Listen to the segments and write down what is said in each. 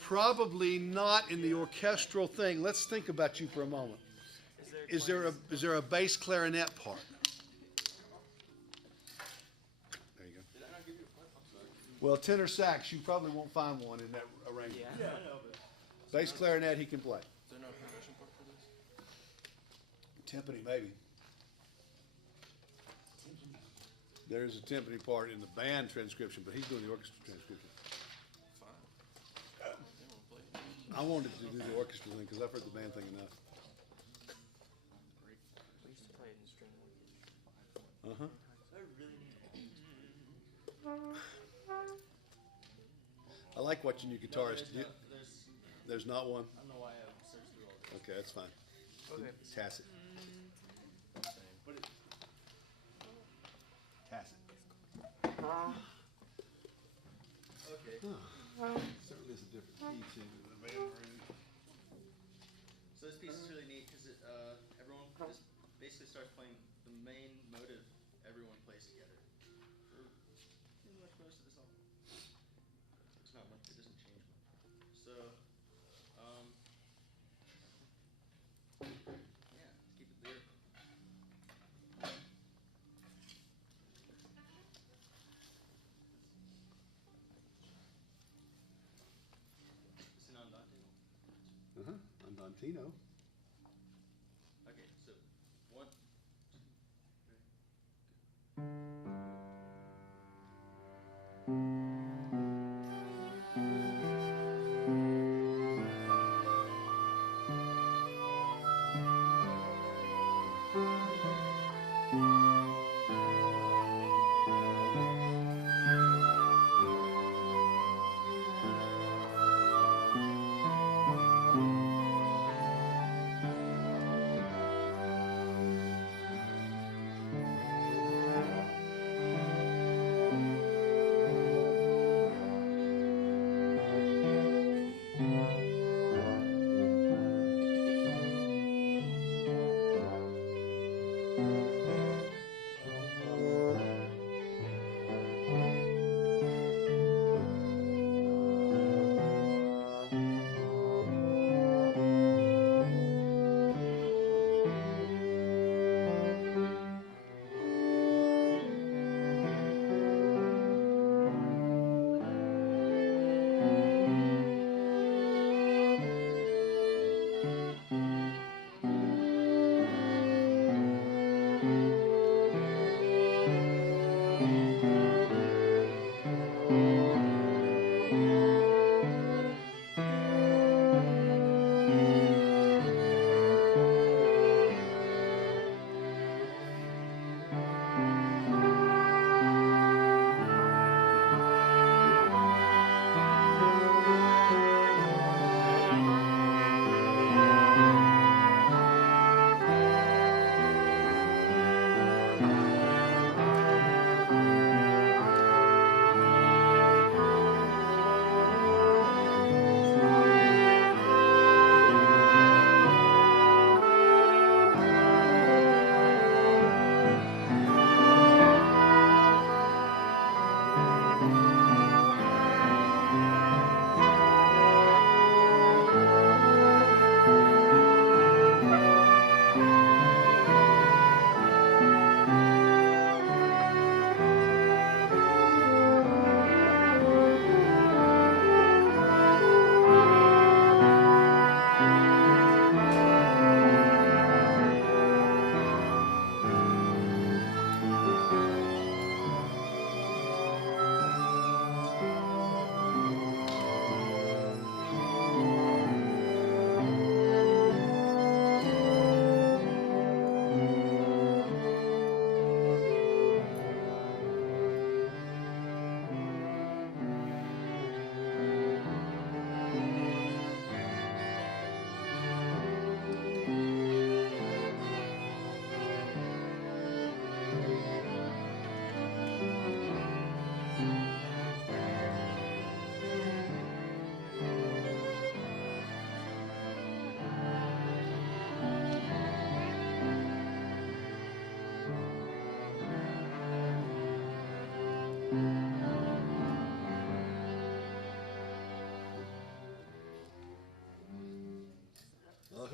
Probably not in the orchestral thing. Let's think about you for a moment. Is there a bass clarinet part? There you go. Well, tenor sax, you probably won't find one in that arrangement. Yeah, I know, but Bass clarinet, he can play. Is there no percussion part for this? Timpani, maybe. There's a timpani part in the band transcription, but he's doing the orchestra transcription. Fine. They won't play it. I wanted to do the orchestra thing because I've heard the band thing enough. Great. we used to play it in string orchestra. Uh-huh. I really need I like watching you guitarists. There's not one? I don't know why I searched through all this. Okay, that's fine. Okay. Tacit. But it, Tacit. okay. Certainly is a different key to the band room. So this piece is really neat because everyone just basically starts playing the main motive everyone plays together for pretty much most of the song. It's not much, it doesn't change much. So, yeah, keep it there. Is it andante? Uh-huh. Andantino. Okay, so one, two,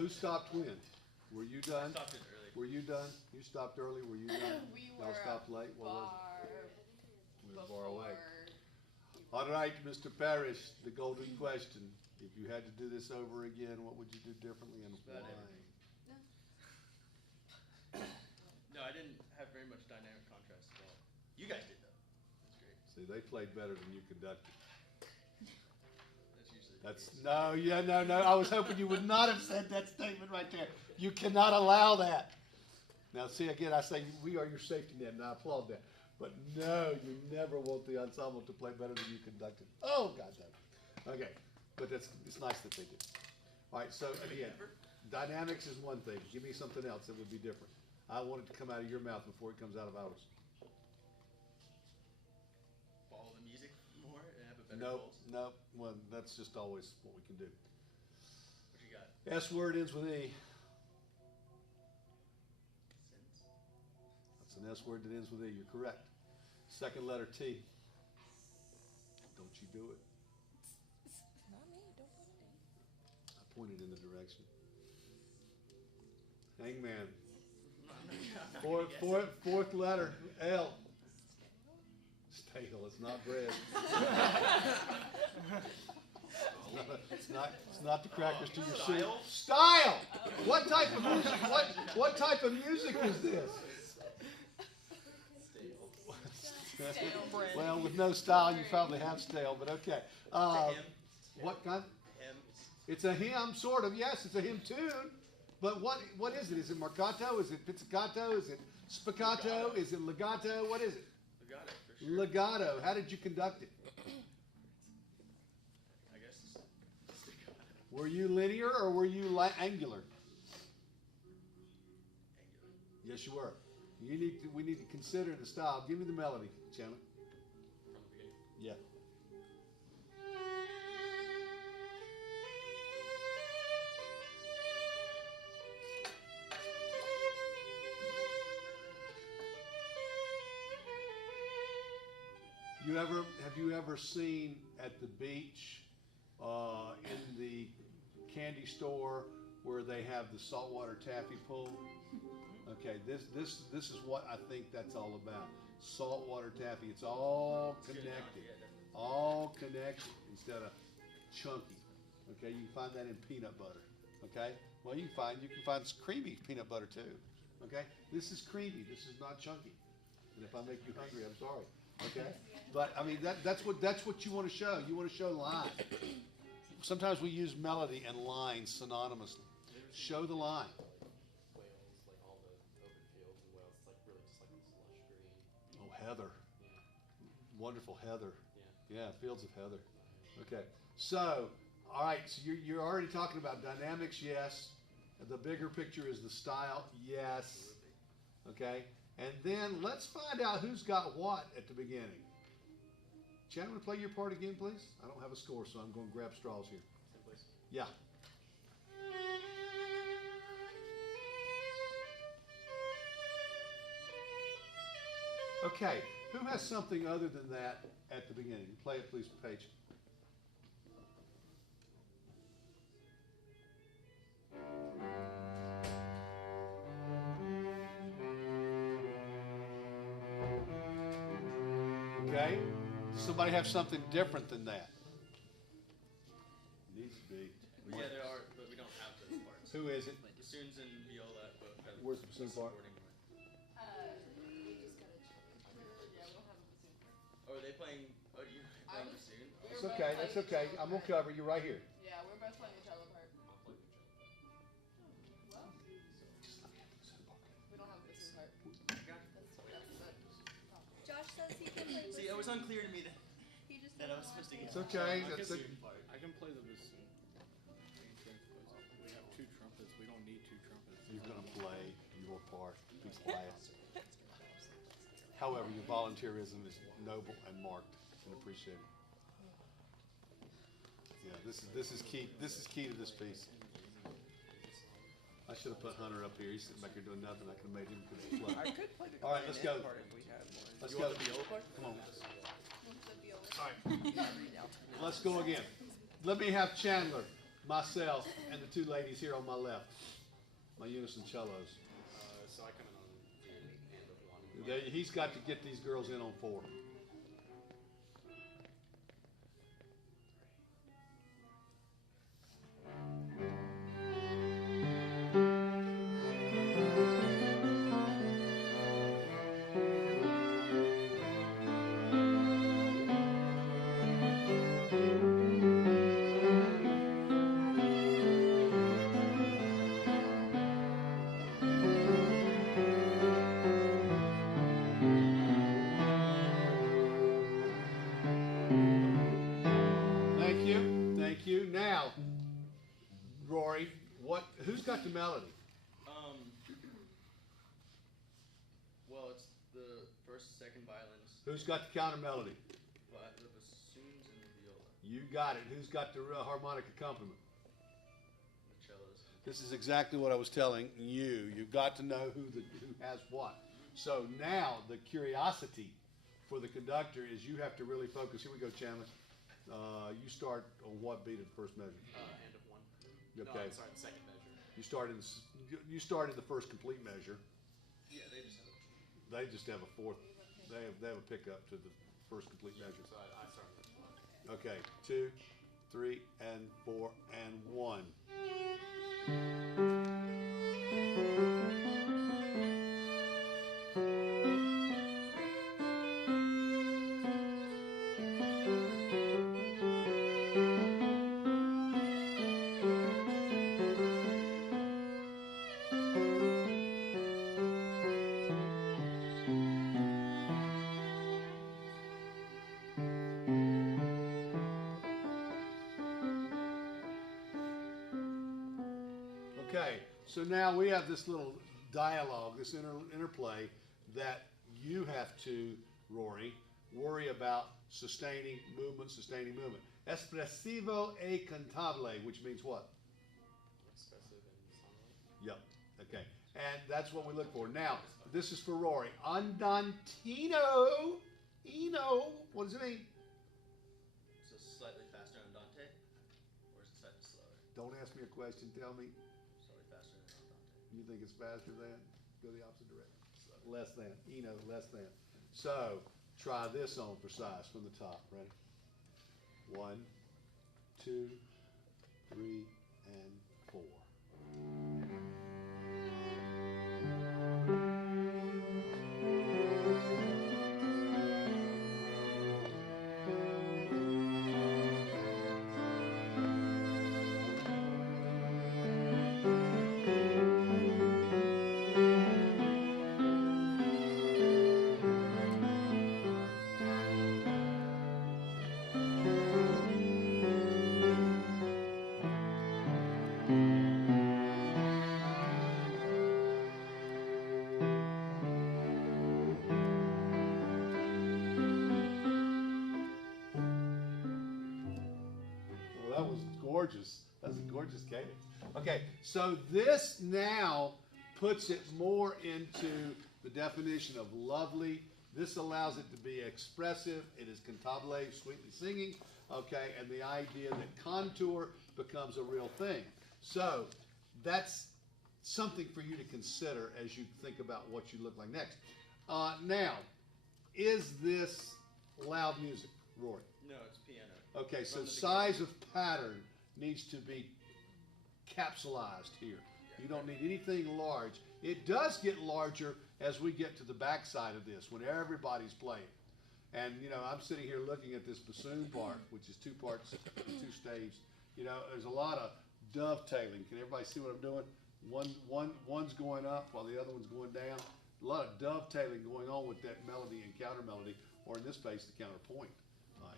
who stopped when? Were you done? Stopped it early. Were you done? You stopped early, were you done? We Y'all were stopped late, what was far it? We were far away. before. All right, Mr. Parrish, the golden question. If you had to do this over again, what would you do differently and about why? No, I didn't have very much dynamic contrast at all. You guys did though. That's great. See, they played better than you conducted. That's usually. That's, no, yeah, no, no, I was hoping you would not have said that statement right there. You cannot allow that. Now, see, again, I say, we are your safety net, and I applaud that. But no, you never want the ensemble to play better than you conducted. Oh, God, no. Okay, but it's nice that they did. All right, so again, dynamics is one thing. Give me something else that would be different. I want it to come out of your mouth before it comes out of ours. Follow the music more and have a better Nope, pulse. nope, well, that's just always what we can do. What you got? S word ends with E. Sense. That's an S word that ends with E, you're correct. Second letter T. Don't you do it. Not me, don't put it in. I pointed in the direction. Hangman. Fourth letter, L. Stale, it's not bread. It's not the crackers to your soup. Style! What type of music, what type of music is this? Stale bread. Well, with no style, you probably have stale, but okay. Hymn. What kind? Hymn. It's a hymn, sort of. Yes, it's a hymn tune. But what is it? Is it marcato? Is it pizzicato? Is it spiccato? Is it legato? What is it? Legato for sure. Legato. How did you conduct it? I guess staccato. Were you linear or were you angular? Angular. Yes, you were. We need to consider the style. Give me the melody, Chandler. From the beginning. Yeah. Have you ever seen at the beach, in the candy store where they have the saltwater taffy pull? Okay, this is what I think that's all about. Saltwater taffy. It's all connected. All connected instead of chunky. Okay, you can find that in peanut butter. Okay? Well, you can find creamy peanut butter too. Okay? This is creamy. This is not chunky. And if I make you hungry, I'm sorry. Okay? But I mean that's what you want to show. You want to show line. Sometimes we use melody and line synonymously. Show the line. Wales, like all the open fields in Wales, it's like really just like this lush green. Oh, heather. Yeah. Wonderful heather. Yeah. Yeah, fields of heather. Okay. So, all right, so you're already talking about dynamics, yes. The bigger picture is the style, yes. Okay. And then let's find out who's got what at the beginning. Chandler, play your part again, please. I don't have a score, so I'm going to grab straws here. Same place. Yeah. Okay, who has something other than that at the beginning? Play it, please, Paige. Okay, does somebody have something different than that? Needs to be. Yeah, there are, but we don't have those parts. Who is it? Bassoons and viola both have. Where's the bassoon part? supporting one. We just gotta check. Yeah, we don't have a bassoon part. Oh, are they playing? Oh, you playing bassoon? Oh, It's okay, that's okay. I'm gonna cover you right here. Yeah, we're both playing the cello part. I'll play the cello. Well, we don't have a bassoon part. Josh says he can play See, it was unclear to me that, He just that I was doesn't supposed to want get. It's okay. I That's can, a, I can play the bassoon. We have two trumpets. We don't need two trumpets. you're gonna play your part. Be quiet. However, your volunteerism is noble and marked and appreciated. Yeah, this is key. This is key to this piece. I should have put Hunter up here. He's sitting back here doing nothing. I could have made him play. I could play the All right, let's go. part if we had one. Let's You go. want the viola part? Come on. The viola. Let's go again. Let me have Chandler. myself, and the two ladies here on my left, my unison cellos. So I come in on the end of one. He's got to get these girls in on 4. Thank you, thank you. Now, Rory, who's got the melody? Well, it's the first, second violins, Who's got the counter melody? the bassoons, and the viola, You got it. Who's got the harmonic accompaniment? the cellos. This is exactly what I was telling you. You've got to know who has what. So now the curiosity for the conductor is you have to really focus. Here we go, Chandler. You start on what beat of the first measure? End of one. No, Okay. I'm sorry, the second measure. You start in the first complete measure. Yeah, they just have They just have a fourth. They have a pickup to the first complete measure. So I start with one. Okay, 2, 3, and 4, and 1. Okay, so now we have this little dialogue, this interplay that you have to, Rory, worry about sustaining movement. Espressivo e cantable, which means what? Expressive and songlike. Yep, okay. And that's what we look for. Now, this is for Rory. Andantino. What does it mean? so slightly faster than Dante, or is it slightly slower? Don't ask me a question, tell me. Slightly faster than Dante. You think it's faster than? Go the opposite direction. Less than. Less than. So, try this on for size from the top. Ready? 1, 2, 3, and 4. Well, that was gorgeous. That's a gorgeous cadence. Okay, so this now puts it more into the definition of lovely. This allows it to be expressive. It is cantabile, sweetly singing. Okay, and the idea that contour becomes a real thing. So that's something for you to consider as you think about what you look like next. Now, is this loud music, Rory? No, it's piano. Okay, so From the size of pattern needs to be capsulized here. You don't need anything large. It does get larger as we get to the backside of this, when everybody's playing. And, I'm sitting here looking at this bassoon part, which is 2 parts, 2 staves. There's a lot of dovetailing. Can everybody see what I'm doing? One's going up while the other one's going down. A lot of dovetailing going on with that melody and counter melody, or in this case, the counterpoint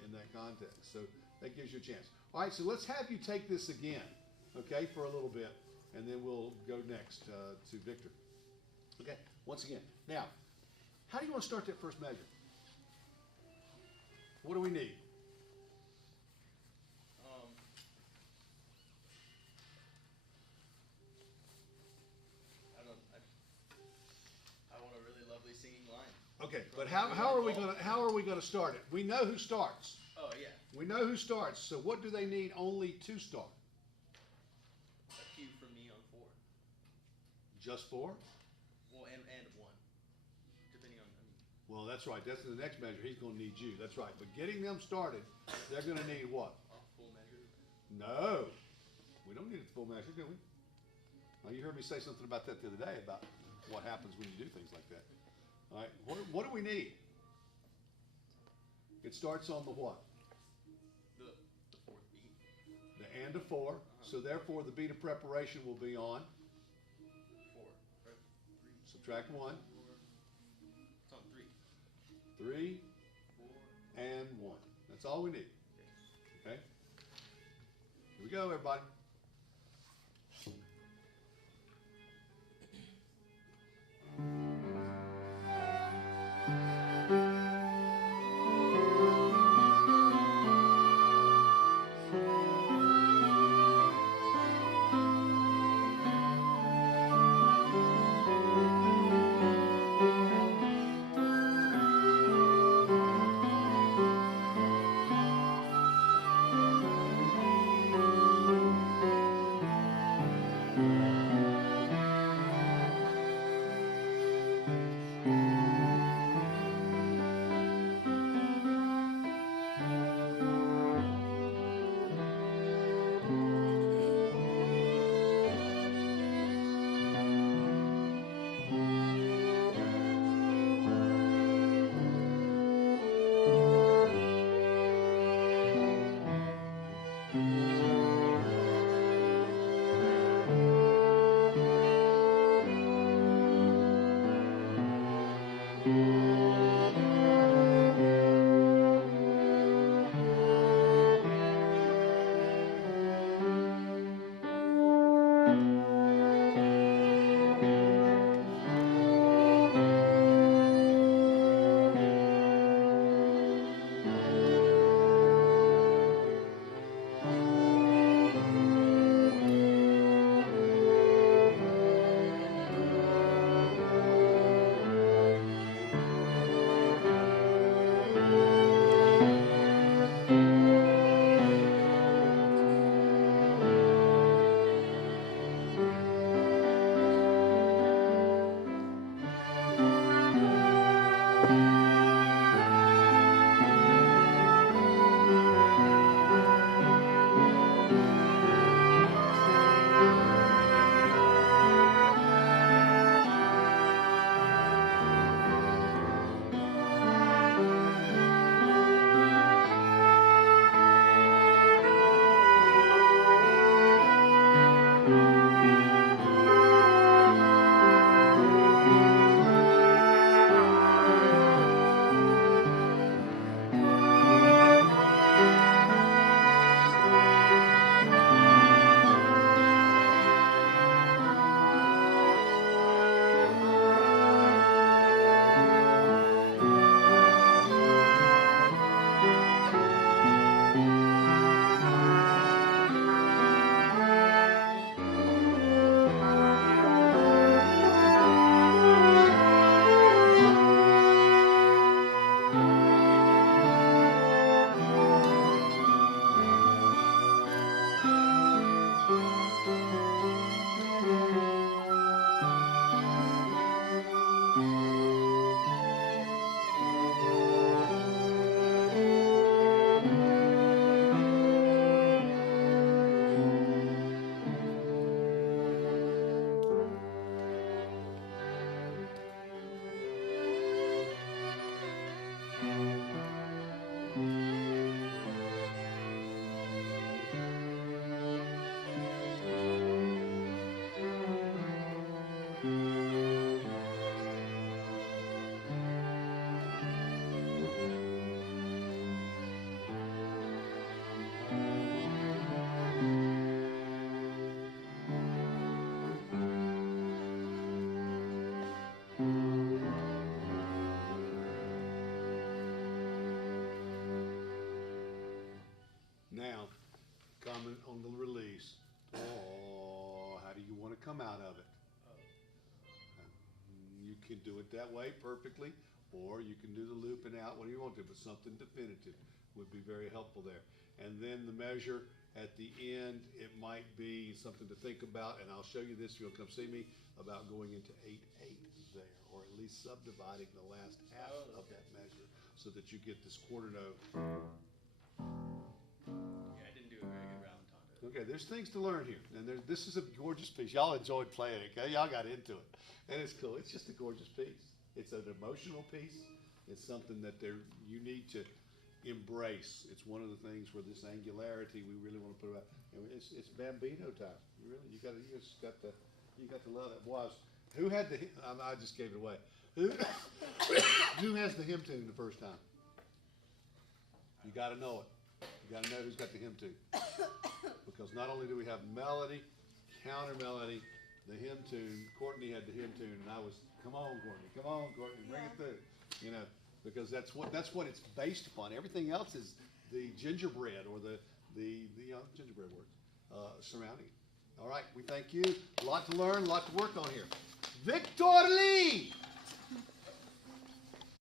in that context. So that gives you a chance. All right, so let's have you take this again, okay, for a little bit, and then we'll go next to Victor. Okay, once again. Now, how do you want to start that first measure? What do we need? I want a really lovely singing line. Okay, but how are we gonna start it? We know who starts. Oh yeah. We know who starts. So what do they need only to start? Just 4? Well, and 1, depending on. I mean, Well, that's right, that's the next measure, he's gonna need you, that's right. But getting them started, they're gonna need what? off full measure. No, we don't need a full measure, do we? Now, you heard me say something about that the other day, about what happens when you do things like that. All right, what do we need? It starts on the what? The fourth beat. The and of 4, so therefore the beat of preparation will be on, 4. Or 3. subtract 1, 4. It's on 3. 3, 4. and 1. That's all we need. Okay? Here we go, everybody. on the release. Oh, how do you want to come out of it? You can do it that way perfectly, or you can do the looping out when you want to, but something definitive would be very helpful there. And then the measure at the end, it might be something to think about, and I'll show you this, you'll come see me, about going into 8/8 there, or at least subdividing the last half of that measure, so that you get this quarter note. Yeah, I didn't do a very good round Tondo. Okay, there's things to learn here, and this is a gorgeous piece. Y'all enjoyed playing it, okay? Y'all got into it, and it's cool. It's just a gorgeous piece. It's an emotional piece. It's something that you need to embrace. It's one of the things where this angularity we really want to put about. I mean, it's Bambino time. You just got to love that. Was who had the? I just gave it away. Who has the hymn tune the first time? You got to know it. You got to know who's got the hymn tune, because not only do we have melody, counter melody, the hymn tune. Courtney had the hymn tune, and I was, come on, Courtney, bring it through. You know, because that's what it's based upon. Everything else is the gingerbread or the gingerbread words surrounding it. All right, we thank you. A lot to learn, a lot to work on here. Victor Lee!